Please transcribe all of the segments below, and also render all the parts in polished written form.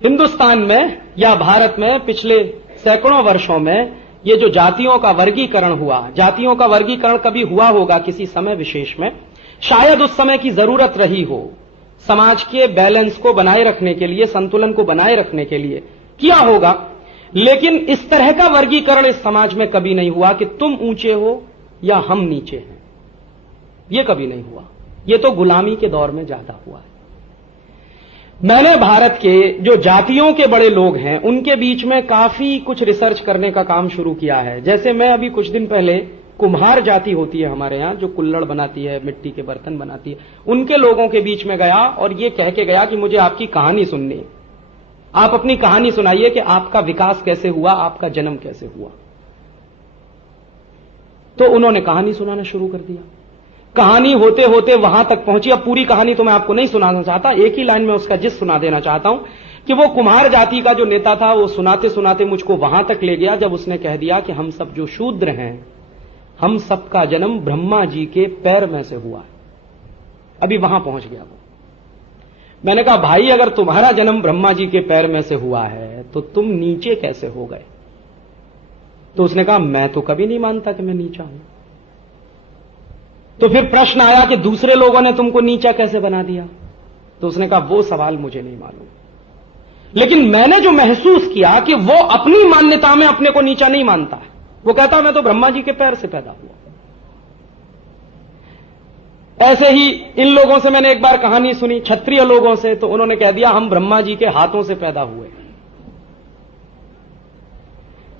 हिंदुस्तान में या भारत में पिछले सैकड़ों वर्षों में ये जो जातियों का वर्गीकरण हुआ, जातियों का वर्गीकरण कभी हुआ होगा किसी समय विशेष में, शायद उस समय की जरूरत रही हो, समाज के बैलेंस को बनाए रखने के लिए, संतुलन को बनाए रखने के लिए किया होगा। लेकिन इस तरह का वर्गीकरण इस समाज में कभी नहीं हुआ कि तुम ऊंचे हो या हम नीचे हैं, यह कभी नहीं हुआ। यह तो गुलामी के दौर में ज्यादा हुआ है। मैंने भारत के जो जातियों के बड़े लोग हैं उनके बीच में काफी कुछ रिसर्च करने का काम शुरू किया है। जैसे मैं अभी कुछ दिन पहले कुम्हार जाति होती है हमारे यहां, जो कुल्हड़ बनाती है, मिट्टी के बर्तन बनाती है, उनके लोगों के बीच में गया और ये कह के गया कि मुझे आपकी कहानी सुननी है, आप अपनी कहानी सुनाइए कि आपका विकास कैसे हुआ, आपका जन्म कैसे हुआ। तो उन्होंने कहानी सुनाना शुरू कर दिया। कहानी होते होते वहां तक पहुंची। अब पूरी कहानी तो मैं आपको नहीं सुनाना चाहता, एक ही लाइन में उसका जिस सुना देना चाहता हूं कि वो कुम्हार जाति का जो नेता था वो सुनाते सुनाते मुझको वहां तक ले गया जब उसने कह दिया कि हम सब जो शूद्र हैं, हम सबका जन्म ब्रह्मा जी के पैर में से हुआ है। अभी वहां पहुंच गया वो। मैंने कहा भाई, अगर तुम्हारा जन्म ब्रह्मा जी के पैर में से हुआ है तो तुम नीचे कैसे हो गए? तो उसने कहा मैं तो कभी नहीं मानता कि मैं नीचा हूं। तो फिर प्रश्न आया कि दूसरे लोगों ने तुमको नीचा कैसे बना दिया? तो उसने कहा वो सवाल मुझे नहीं मालूम, लेकिन मैंने जो महसूस किया कि वो अपनी मान्यता में अपने को नीचा नहीं मानता है। वो कहता मैं तो ब्रह्मा जी के पैर से पैदा हुआ। ऐसे ही इन लोगों से मैंने एक बार कहानी सुनी, क्षत्रिय लोगों से, तो उन्होंने कह दिया हम ब्रह्मा जी के हाथों से पैदा हुए।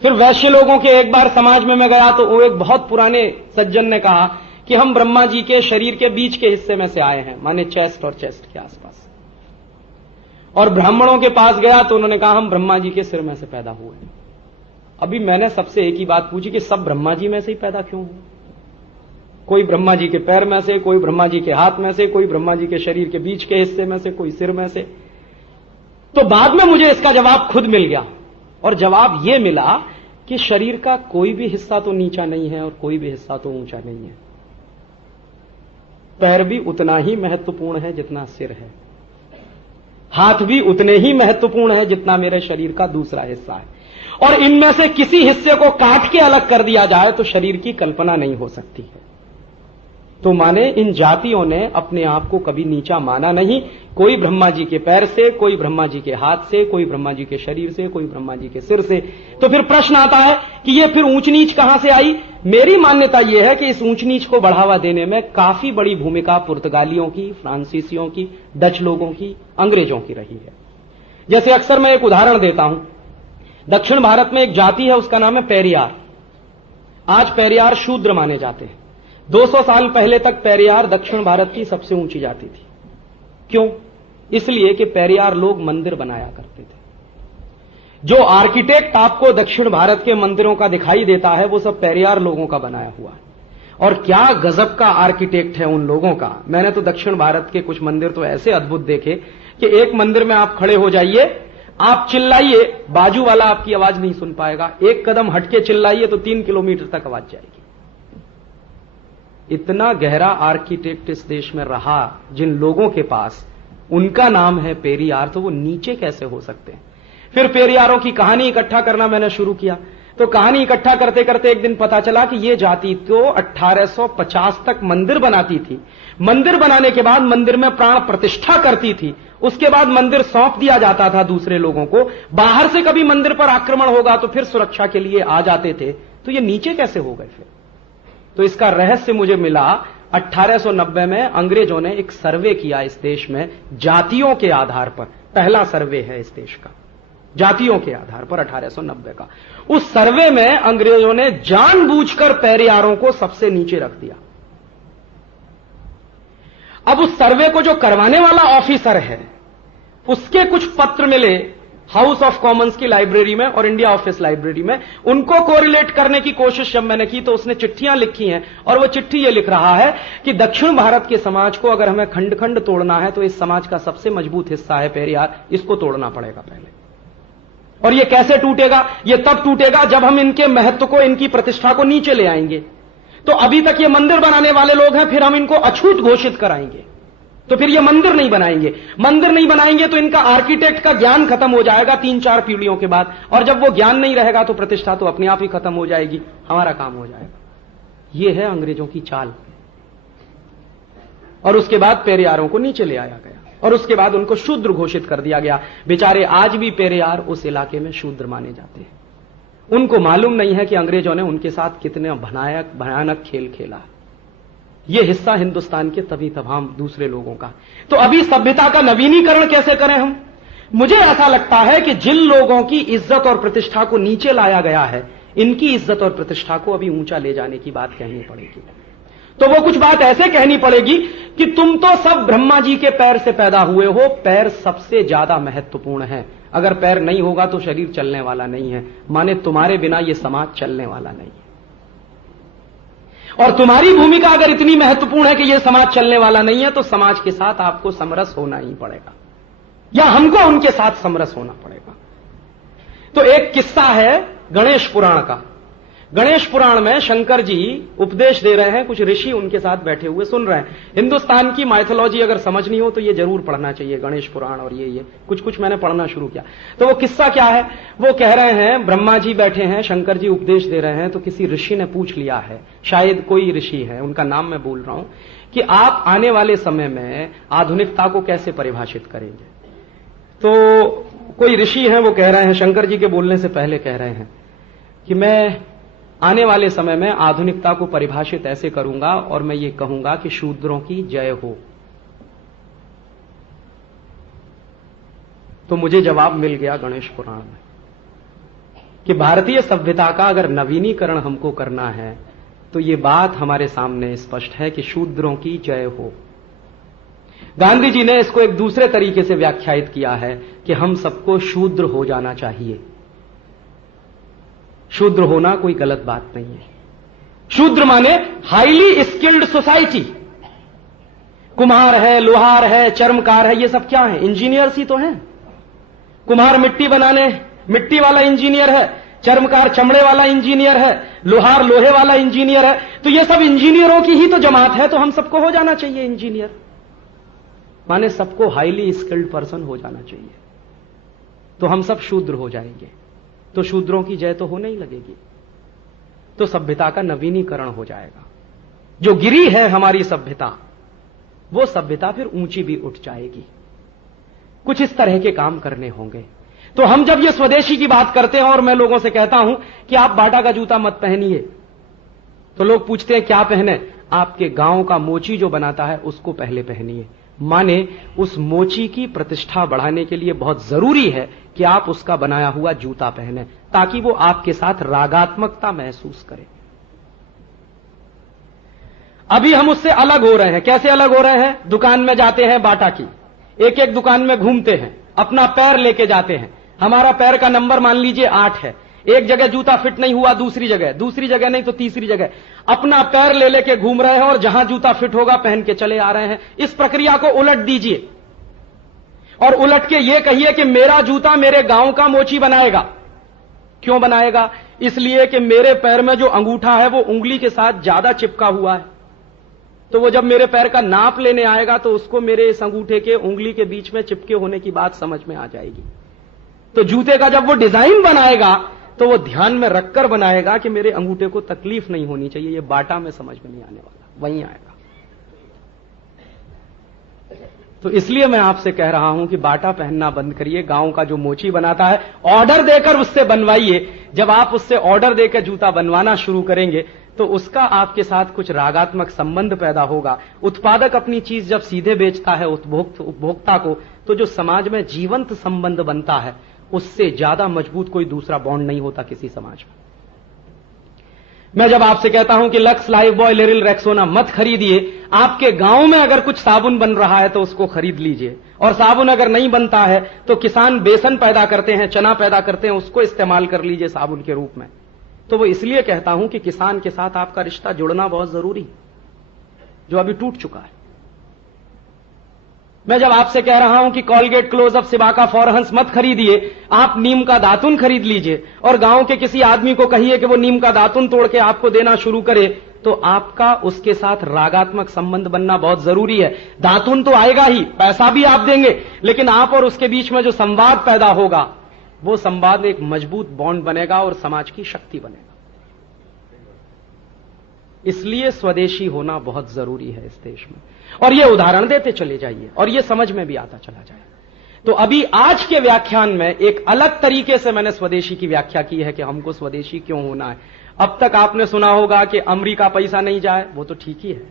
फिर वैश्य लोगों के एक बार समाज में मैं गया तो वो एक बहुत पुराने सज्जन ने कहा कि हम ब्रह्मा जी के शरीर के बीच के हिस्से में से आए हैं, माने चेस्ट और चेस्ट के आसपास। और ब्राह्मणों के पास गया तो उन्होंने कहा हम ब्रह्मा जी के सिर में से पैदा हुए। अभी मैंने सबसे एक ही बात पूछी कि सब ब्रह्मा जी में से ही पैदा क्यों हुए? कोई ब्रह्मा जी के पैर में से, कोई ब्रह्मा जी के हाथ में से, कोई ब्रह्मा जी के शरीर के बीच के हिस्से में से, कोई सिर में से। तो बाद में मुझे इसका जवाब खुद मिल गया, और जवाब यह मिला कि शरीर का कोई भी हिस्सा तो नीचा नहीं है और कोई भी हिस्सा तो ऊंचा नहीं है। पैर भी उतना ही महत्वपूर्ण है जितना सिर है, हाथ भी उतने ही महत्वपूर्ण है जितना मेरे शरीर का दूसरा हिस्सा है। और इनमें से किसी हिस्से को काट के अलग कर दिया जाए तो शरीर की कल्पना नहीं हो सकती है। तो माने इन जातियों ने अपने आप को कभी नीचा माना नहीं। कोई ब्रह्मा जी के पैर से, कोई ब्रह्मा जी के हाथ से, कोई ब्रह्मा जी के शरीर से, कोई ब्रह्मा जी के सिर से। तो फिर प्रश्न आता है कि ये फिर ऊंच नीच कहां से आई? मेरी मान्यता यह है कि इस ऊंच नीच को बढ़ावा देने में काफी बड़ी भूमिका पुर्तगालियों की, फ्रांसीसियों की, डच लोगों की, अंग्रेजों की रही है। जैसे अक्सर मैं एक उदाहरण देता हूं, दक्षिण भारत में एक जाति है, उसका नाम है पेरियार। आज पेरियार शूद्र माने जाते हैं। 200 साल पहले तक पेरियार दक्षिण भारत की सबसे ऊंची जाति थी। क्यों? इसलिए कि पेरियार लोग मंदिर बनाया करते थे। जो आर्किटेक्ट आपको दक्षिण भारत के मंदिरों का दिखाई देता है वो सब पेरियार लोगों का बनाया हुआ है। और क्या गजब का आर्किटेक्ट है उन लोगों का। मैंने तो दक्षिण भारत के कुछ मंदिर तो ऐसे अद्भुत देखे कि एक मंदिर में आप खड़े हो जाइए, आप चिल्लाइए, बाजू वाला आपकी आवाज नहीं सुन पाएगा। एक कदम हटके चिल्लाइए तो 3 किलोमीटर तक आवाज जाएगी। इतना गहरा आर्किटेक्ट इस देश में रहा जिन लोगों के पास, उनका नाम है पेरियार, तो वो नीचे कैसे हो सकते हैं? फिर पेरियारों की कहानी इकट्ठा करना मैंने शुरू किया। तो कहानी इकट्ठा करते करते एक दिन पता चला कि ये जाति तो 1850 तक मंदिर बनाती थी। मंदिर बनाने के बाद मंदिर में प्राण प्रतिष्ठा करती थी। उसके बाद मंदिर सौंप दिया जाता था दूसरे लोगों को। बाहर से कभी मंदिर पर आक्रमण होगा तो फिर सुरक्षा के लिए आ जाते थे। तो ये नीचे कैसे हो गए फिर? तो इसका रहस्य मुझे मिला 1890 में अंग्रेजों ने एक सर्वे किया इस देश में जातियों के आधार पर। पहला सर्वे है इस देश का जातियों के आधार पर 1890 का। उस सर्वे में अंग्रेजों ने जानबूझकर पेरियारों को सबसे नीचे रख दिया। अब उस सर्वे को जो करवाने वाला ऑफिसर है उसके कुछ पत्र मिले हाउस ऑफ कॉमन्स की लाइब्रेरी में और इंडिया ऑफिस लाइब्रेरी में। उनको कोरिलेट करने की कोशिश जब मैंने की तो उसने चिट्ठियां लिखी हैं और वो चिट्ठी ये लिख रहा है कि दक्षिण भारत के समाज को अगर हमें खंड खंड तोड़ना है तो इस समाज का सबसे मजबूत हिस्सा है पेरियार, इसको तोड़ना पड़ेगा पहले। और ये कैसे टूटेगा? ये तब टूटेगा जब हम इनके महत्व को, इनकी प्रतिष्ठा को नीचे ले आएंगे। तो अभी तक ये मंदिर बनाने वाले लोग हैं, फिर हम इनको अछूत घोषित कराएंगे। तो फिर ये मंदिर नहीं बनाएंगे। मंदिर नहीं बनाएंगे तो इनका आर्किटेक्ट का ज्ञान खत्म हो जाएगा 3-4 पीढ़ियों के बाद, और जब वो ज्ञान नहीं रहेगा तो प्रतिष्ठा तो अपने आप ही खत्म हो जाएगी, हमारा काम हो जाएगा। ये है अंग्रेजों की चाल। और उसके बाद पेरियारों को नीचे ले आया गया और उसके बाद उनको शूद्र घोषित कर दिया गया। बेचारे आज भी पेरियार उस इलाके में शूद्र माने जाते हैं। उनको मालूम नहीं है कि अंग्रेजों ने उनके साथ कितने भयानक खेल खेला। यह हिस्सा हिंदुस्तान के तभी तमाम दूसरे लोगों का। तो अभी सभ्यता का नवीनीकरण कैसे करें हम? मुझे ऐसा लगता है कि जिन लोगों की इज्जत और प्रतिष्ठा को नीचे लाया गया है, इनकी इज्जत और प्रतिष्ठा को अभी ऊंचा ले जाने की बात कहनी पड़ेगी। तो वो कुछ बात ऐसे कहनी पड़ेगी कि तुम तो सब ब्रह्मा जी के पैर से पैदा हुए हो, पैर सबसे ज्यादा महत्वपूर्ण है। अगर पैर नहीं होगा तो शरीर चलने वाला नहीं है, माने तुम्हारे बिना यह समाज चलने वाला नहीं है। और तुम्हारी भूमिका अगर इतनी महत्वपूर्ण है कि यह समाज चलने वाला नहीं है, तो समाज के साथ आपको समरस होना ही पड़ेगा, या हमको उनके साथ समरस होना पड़ेगा। तो एक किस्सा है गणेश पुराण का। गणेश पुराण में शंकर जी उपदेश दे रहे हैं, कुछ ऋषि उनके साथ बैठे हुए सुन रहे हैं। हिंदुस्तान की माइथोलॉजी अगर समझनी हो तो ये जरूर पढ़ना चाहिए, गणेश पुराण। और ये कुछ मैंने पढ़ना शुरू किया। तो वो किस्सा क्या है? वो कह रहे हैं ब्रह्मा जी बैठे हैं, शंकर जी उपदेश दे रहे हैं, तो किसी ऋषि ने पूछ लिया है, शायद कोई ऋषि है, उनका नाम मैं बोल रहा हूं, कि आप आने वाले समय में आधुनिकता को कैसे परिभाषित करेंगे? तो कोई ऋषि है, वो कह रहे हैं, शंकर जी के बोलने से पहले कह रहे हैं कि मैं आने वाले समय में आधुनिकता को परिभाषित ऐसे करूंगा और मैं ये कहूंगा कि शूद्रों की जय हो। तो मुझे जवाब मिल गया गणेश पुराण में कि भारतीय सभ्यता का अगर नवीनीकरण हमको करना है तो ये बात हमारे सामने स्पष्ट है कि शूद्रों की जय हो। गांधी जी ने इसको एक दूसरे तरीके से व्याख्यायित किया है कि हम सबको शूद्र हो जाना चाहिए। शूद्र होना कोई गलत बात नहीं है। शूद्र माने हाईली स्किल्ड सोसाइटी। कुम्हार है, लोहार है, चर्मकार है, ये सब क्या है? इंजीनियर्स ही तो हैं। कुम्हार मिट्टी बनाने, मिट्टी वाला इंजीनियर है, चर्मकार चमड़े वाला इंजीनियर है, लोहार लोहे वाला इंजीनियर है। तो ये सब इंजीनियरों की ही तो जमात है, तो हम सबको हो जाना चाहिए इंजीनियर। माने सबको हाईली स्किल्ड पर्सन हो जाना चाहिए, तो हम सब शूद्र हो जाएंगे। तो शूद्रों की जय तो होने ही लगेगी, तो सभ्यता का नवीनीकरण हो जाएगा। जो गिरी है हमारी सभ्यता, वो सभ्यता फिर ऊंची भी उठ जाएगी। कुछ इस तरह के काम करने होंगे। तो हम जब ये स्वदेशी की बात करते हैं और मैं लोगों से कहता हूं कि आप बाटा का जूता मत पहनिए, तो लोग पूछते हैं क्या पहने? आपके गांव का मोची जो बनाता है उसको पहले पहनिए। माने उस मोची की प्रतिष्ठा बढ़ाने के लिए बहुत जरूरी है कि आप उसका बनाया हुआ जूता पहने, ताकि वो आपके साथ रागात्मकता महसूस करे। अभी हम उससे अलग हो रहे हैं। कैसे अलग हो रहे हैं? दुकान में जाते हैं बाटा की, एक एक दुकान में घूमते हैं, अपना पैर लेके जाते हैं। हमारा पैर का नंबर मान लीजिए 8 है। एक जगह जूता फिट नहीं हुआ, दूसरी जगह नहीं तो तीसरी जगह अपना पैर ले लेके घूम रहे हैं और जहां जूता फिट होगा पहन के चले आ रहे हैं। इस प्रक्रिया को उलट दीजिए और उलट के ये कहिए कि मेरा जूता मेरे गांव का मोची बनाएगा। क्यों बनाएगा? इसलिए कि मेरे पैर में जो अंगूठा है वो उंगली के साथ ज्यादा चिपका हुआ है, तो वो जब मेरे पैर का नाप लेने आएगा तो उसको मेरे इस अंगूठे के उंगली के बीच में चिपके होने की बात समझ में आ जाएगी। तो जूते का जब वो डिजाइन बनाएगा तो वो ध्यान में रखकर बनाएगा कि मेरे अंगूठे को तकलीफ नहीं होनी चाहिए। ये बाटा में समझ में नहीं आने वाला, वहीं आएगा। तो इसलिए मैं आपसे कह रहा हूं कि बाटा पहनना बंद करिए। गांव का जो मोची बनाता है ऑर्डर देकर उससे बनवाइए। जब आप उससे ऑर्डर देकर जूता बनवाना शुरू करेंगे तो उसका आपके साथ कुछ रागात्मक संबंध पैदा होगा। उत्पादक अपनी चीज जब सीधे बेचता है उपभोक्ता को, तो जो समाज में जीवंत संबंध बनता है उससे ज्यादा मजबूत कोई दूसरा बॉन्ड नहीं होता किसी समाज में। मैं जब आपसे कहता हूं कि lux, life boy, Liril, Rexona मत खरीदिए, आपके गांव में अगर कुछ साबुन बन रहा है तो उसको खरीद लीजिए। और साबुन अगर नहीं बनता है तो किसान बेसन पैदा करते हैं, चना पैदा करते हैं, उसको इस्तेमाल कर लीजिए साबुन के रूप में। तो वो इसलिए कहता हूं कि किसान के साथ आपका रिश्ता जुड़ना बहुत जरूरी, जो अभी टूट चुका है। मैं जब आपसे कह रहा हूं कि कॉलगेट, क्लोजअप, सिबाका, फॉरहंस मत खरीदिए, आप नीम का दातुन खरीद लीजिए और गांव के किसी आदमी को कहिए कि वो नीम का दातुन तोड़ के आपको देना शुरू करे, तो आपका उसके साथ रागात्मक संबंध बनना बहुत जरूरी है। दातून तो आएगा ही, पैसा भी आप देंगे, लेकिन आप और उसके बीच में जो संवाद पैदा होगा, वो संवाद एक मजबूत बॉन्ड बनेगा और समाज की शक्ति बनेगा। इसलिए स्वदेशी होना बहुत जरूरी है इस देश में, और ये उदाहरण देते चले जाइए और ये समझ में भी आता चला जाए। तो अभी आज के व्याख्यान में एक अलग तरीके से मैंने स्वदेशी की व्याख्या की है कि हमको स्वदेशी क्यों होना है। अब तक आपने सुना होगा कि अमेरिका पैसा नहीं जाए, वो तो ठीक ही है,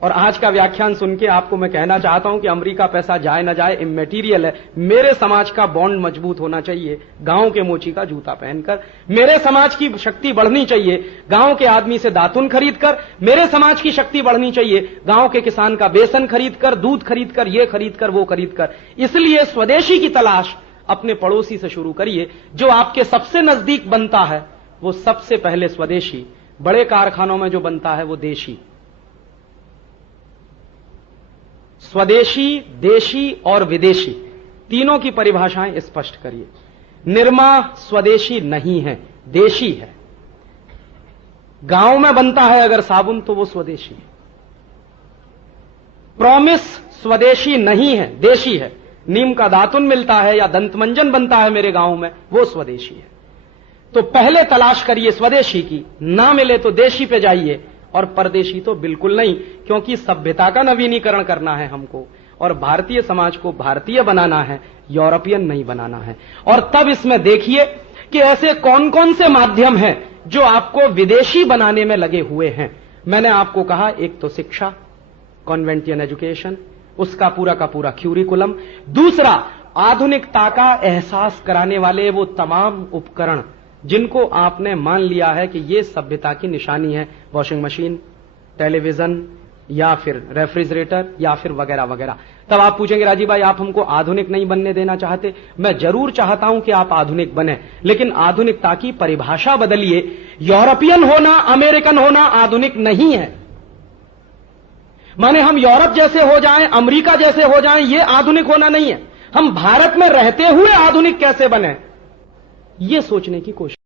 और आज का व्याख्यान सुन के आपको मैं कहना चाहता हूं कि अमेरिका पैसा जाए ना जाए इमैटीरियल है। मेरे समाज का बॉन्ड मजबूत होना चाहिए, गांव के मोची का जूता पहनकर। मेरे समाज की शक्ति बढ़नी चाहिए, गांव के आदमी से दातुन खरीदकर। मेरे समाज की शक्ति बढ़नी चाहिए, गांव के किसान का बेसन खरीदकर, दूध खरीदकर, ये खरीदकर, वो खरीदकर। इसलिए स्वदेशी की तलाश अपने पड़ोसी से शुरू करिए। जो आपके सबसे नजदीक बनता है वो सबसे पहले स्वदेशी। बड़े कारखानों में जो बनता है वो देशी। स्वदेशी, देशी और विदेशी तीनों की परिभाषाएं स्पष्ट करिए। निरमा स्वदेशी नहीं है, देशी है। गांव में बनता है अगर साबुन तो वो स्वदेशी है। प्रॉमिस स्वदेशी नहीं है, देशी है। नीम का दातुन मिलता है या दंतमंजन बनता है मेरे गांव में, वो स्वदेशी है। तो पहले तलाश करिए स्वदेशी की, ना मिले तो देशी पे जाइए, और परदेशी तो बिल्कुल नहीं, क्योंकि सभ्यता का नवीनीकरण करना है हमको, और भारतीय समाज को भारतीय बनाना है, यूरोपियन नहीं बनाना है। और तब इसमें देखिए कि ऐसे कौन कौन से माध्यम हैं जो आपको विदेशी बनाने में लगे हुए हैं। मैंने आपको कहा, एक तो शिक्षा, कॉन्वेंटियन एजुकेशन, उसका पूरा का पूरा क्यूरिकुलम। दूसरा, आधुनिकता का एहसास कराने वाले वो तमाम उपकरण जिनको आपने मान लिया है कि ये सभ्यता की निशानी है। वॉशिंग मशीन, टेलीविजन, या फिर रेफ्रिजरेटर, या फिर वगैरह वगैरह। तब आप पूछेंगे, राजीव भाई आप हमको आधुनिक नहीं बनने देना चाहते? मैं जरूर चाहता हूं कि आप आधुनिक बने, लेकिन आधुनिकता की परिभाषा बदलिए। यूरोपियन होना, अमेरिकन होना आधुनिक नहीं है। माने हम यूरोप जैसे हो जाएं, अमेरिका जैसे हो जाएं, ये आधुनिक होना नहीं है। हम भारत में रहते हुए आधुनिक कैसे बने, ये सोचने की कोशिश